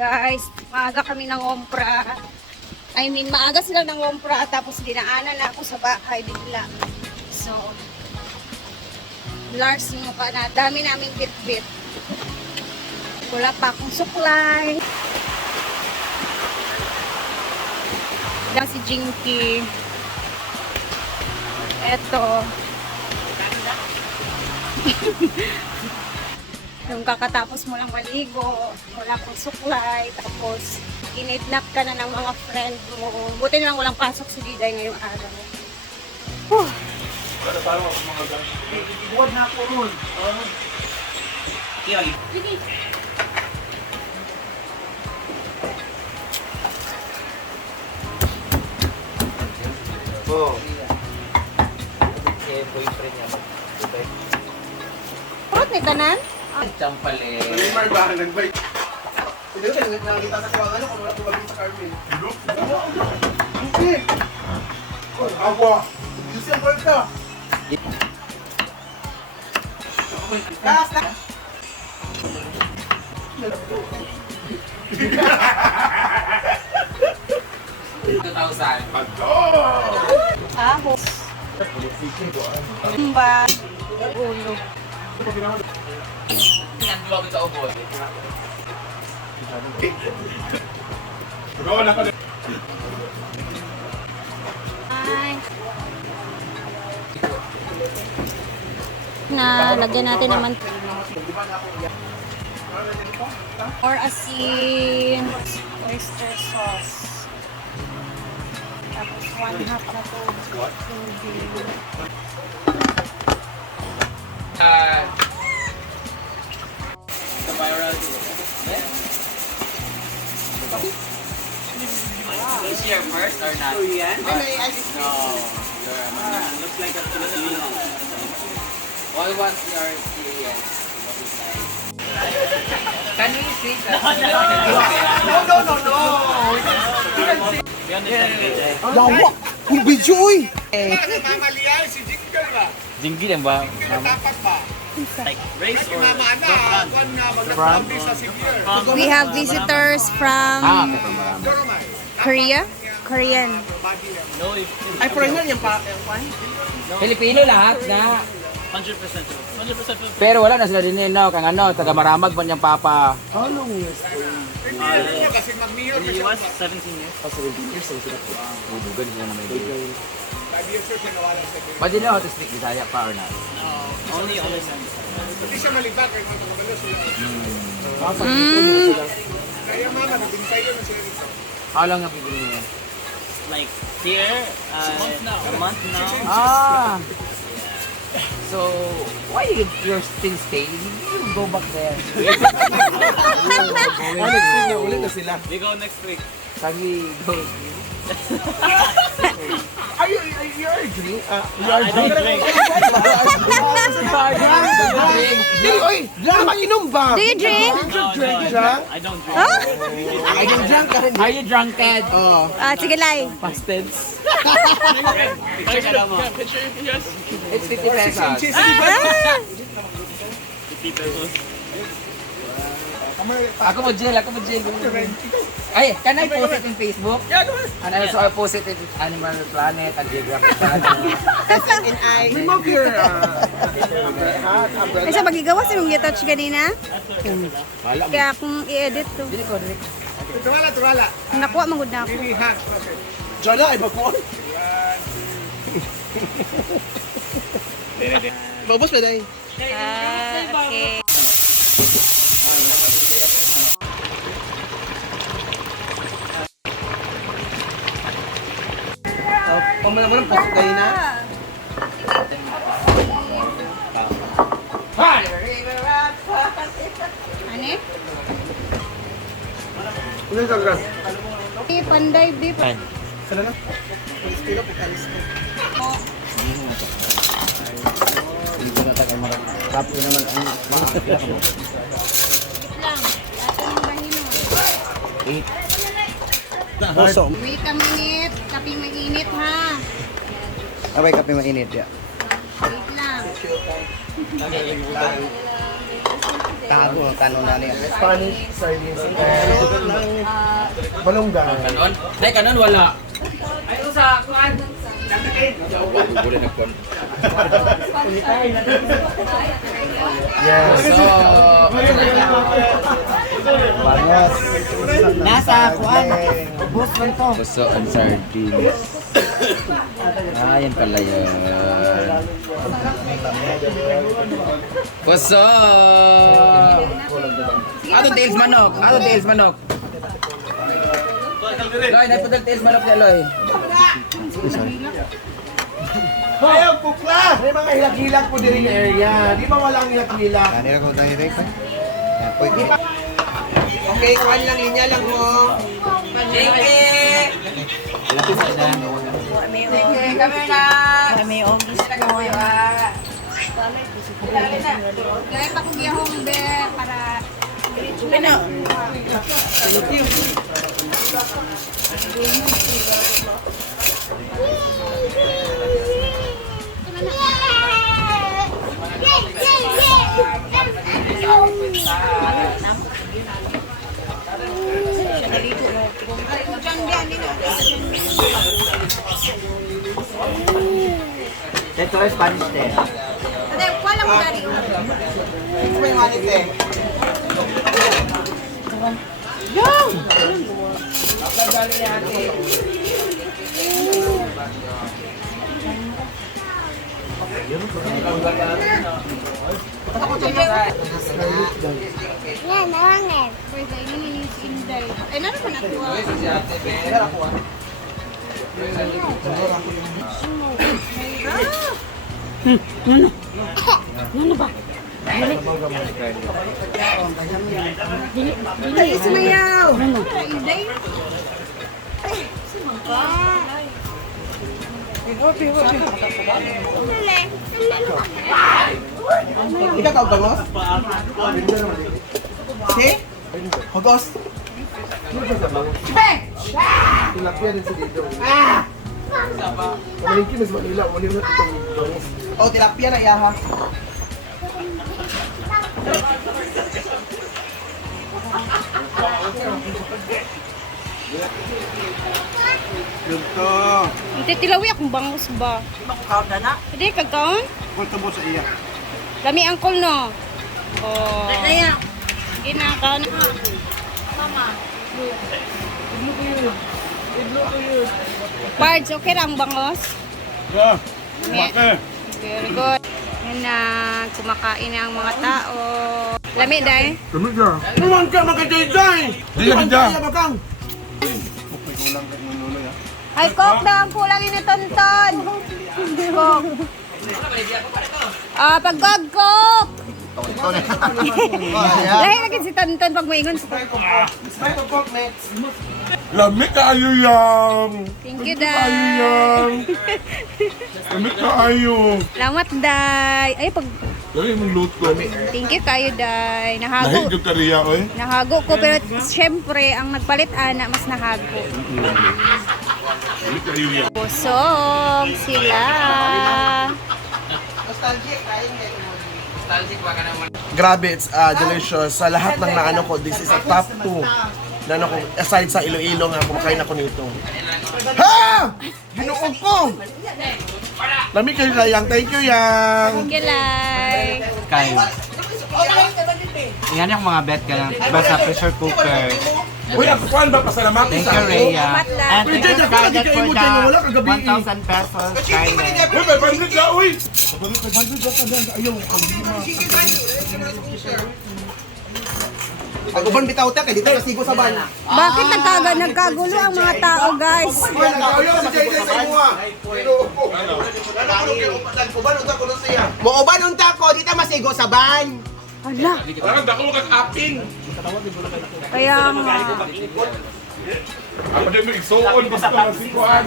Guys, maaga kami ng ompra. Maaga sila ng ompra tapos dinaanan na ako sa bahay bigla. So, Lars mo pa na, dami naming bit-bit. Wala pa akong suklay. Yan si Jinky. Eto. Yung kakatapos mo lang maligo, wala pang suklay, tapos kinidnap ka na ng mga friend mo. Buti na lang walang pasok si Diday ngayong araw. Whew. Ibuwag na ako ron. Sige. Oh. Boyfriend niya. Purot ni tanan? Champale. Malimar ba? Nag-bike. Hindi ko nakita sa kuwangan kung wala tumagin sa Carmen. Hindi. Agua. Yusin ko ito. Kasta. Ahos. Tumba. Ulo. Ay. Lagyan natin naman or asin, oyster sauce. Tapos 1/2 na to. The viral. Is she your first or not? No. Looks like a Filipino. All wants your experience. Can we see that? No. Lawa! Yung video uy! Mamaliay si Jingle ba? Jingle yan ba? Dapat ba? Like race or Mama na, kung magnakambi sa Sibier. We have visitors from Korea. Korean. Ay, foreigner yung pa. Filipino lahat na. 100%. Pero wala na sila din no, kang ano, taga Maramag pa niyang papa. Anong years? Kasi mag-mayor pa siya. 17 years. 17 years old sila po. Bugan sila na may baby. 5 years old siya nawala sa Sibier. Pwede na ako to speak Bisaya pa or not? Only Hindi siya malibak kahit magkakabalo sila. Kaya mama, nabinsay yun na sila dito. How long have you been here? Like here, a month now. Ah! So, why you're still staying? You go back there. Ulit na sila. We go next week. Kami go. Are you a drink? I don't drink. Oy! Diyan mag-inom ba? Do you drink? Drink siya? I don't drink. Huh? I don't drink ka rin. Are you drunkard? Oh. Sige, Lai. Past tense. Picture ka lang mo. It's 50 pesos. 50 pesos. Ako mo jail. Ay, can I post it in Facebook? Yeah, go ahead. And also I post it in Animal Planet and Geographic Planet. Remove your Ay, sa magigawa sinong touch kanina? Wala mo. Kaya kung i-edit to. Dili ko, dili. Turala. Nakuha magud na ako. Pilihan. Diyan na, iba ko. Babos ba dahil? Okay. Pamalaman ang pasok kayo na. Ano? Ano ka gas? Panday beef. Sala na. Estilo po kalis ko. Hindi ko natakay marap. Kapo naman ang mga Wait lang. Ato ng bahino. 8. Boso. Wait a minute. Kaping mag-init ha. Abay kape mainit ya. Wait lang. Tago ang kanon na niya. Spanish sardines. Malunggay. Kanon? Nay, kanon wala. Ay, usa, kuan. Buli na kon. Yes. So, Bangos. Nasa kuan. Bus man to. puso and sardines. Yan pala yun. Puso! Atong tails manok! Atong tails manok! Loy, naipadal tails manok niya, Loy. Ayaw, pukla! May mga hilak-hilak po din yung area. Di ba walang hilak-hilak? Okay, kuan lang inya lang mo. Kami na. Kami ogis ko. Gaya pa kong giyahong be para Ano? Ito ay Spanish te. Ate, wala mo dari. May manit te. Pwede ini Inday. Ay, naman ako. Ay, sumayaw. Inday. Ikaw ka bangos? Si? Hogos? Tilapia din si Dito. Malingki mas Manila. Manila itong bangos. Oh, tilapia na iyaha. Ganito. Hindi tilawi akong bangus ba? Makakaw na na. Hindi, kagkaon? Punta mo sa iya. Lami angkol no. Oh. Ginakaon na. Mama. Bards, okay lang bangos? Yeah. Okay. Very good. Yan na, kumakain ang mga tao. Lami, day? Dami ka. Naman ka makajay-jay! Di ka dyan. Ay, Coke daw ang kulang ini tonton. Coke. Ah, pag Coke. Lahi lagi si tonton pag maingon. Sprite of pork mix. Lami kayo yang. Thank you, day. Lami kayo. Salamat, day. Ay, pag... Lami mong luto. Thank you kayo, day. Lahi Nahago. yung kariya ko eh. Nahago ko, pero syempre, ang nagpalit, ana, mas nahago. Lami kayo yang. Busog sila. Nostalgic, kain kayo. Grabe, it's delicious. Sa lahat ng naano ko, this is a top 2. Na ano ko, aside sa Iloilo nga, kumakain ako nito. Ha! Ginuog ko! Lami kayo yang. Thank you yang. Kilay. Kayo. Yan yung mga bet ka lang. Basta pressure cooker. Uy, ako kuhan ba? Pasalamatan Thank sa you, ako. Rhea. Matla. And Uy, thank you, Jen, Scarlett, ako, for hindi ka imo, wala kang the gabi. 1,000 pesos. Scarlett. Uy, 500 na, uy! 500 ka dyan. Ayaw, hindi mo Ang uban bitaw ta kay dito nasigo sa ban. Bakit nagkagulo ang mga tao, guys? Ayaw si JJ sa imo ah. Muuban unta ko dito masigo sa ban. Hala, Parang dako mo kang aping. kaya nga. Apa din mo igsoon basta masikuan.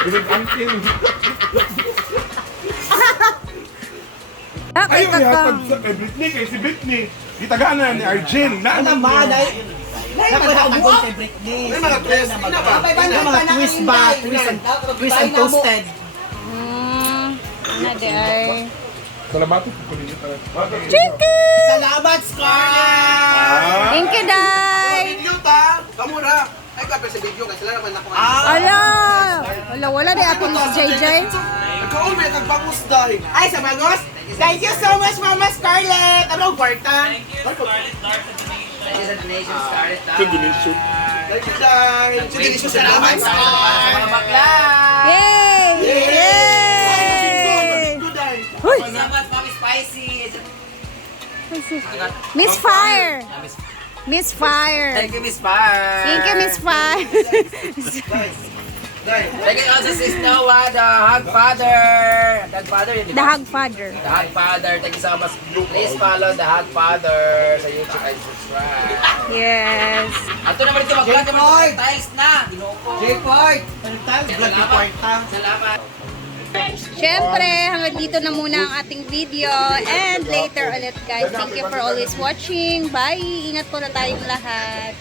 Pinag-angkin. Bakit Ayaw kaka? ihatag sa kay Britney, kay si Britney. Gitagaan na ni Arjen. Ano man ay nakahagol kay Britney. May mga twist. Ina ba? Mga twist ba? Twist and toasted. Ano di ay? Salamat po ko ninyo talaga. Salamat, Scarlett! Thank you, Day! Thank you, ta! Kamura! video kasi lang naman ako. Wala di ato Miss JJ. Ikaw may nagbangus dahil. Ay, sa Bagos! Thank you so much, Mama Scarlett! Ano, kwarta? Thank you, Dai. Delicious salamat sa Mga bakla! Yay! Yay! Uy! Salamat, Mami Spicy! Miss Fire! Miss Fire! Thank you, Miss Fire! Thank you, Miss Fire! Thank you also, Sis Noah, the Hug Father! The Hug Father yun, di The ba? Hug Father. The Hug Father. Thank you so much. Please follow The Hug Father sa YouTube and subscribe. Yes. Ato naman ito, maglag naman ito. Tiles na! Ginoo ko. J-Boy! Vlog ni kwarta. Salamat. Siyempre, hanggang dito na muna ang ating video. And later ulit guys. Thank you for always watching. Bye! Ingat po na tayong lahat.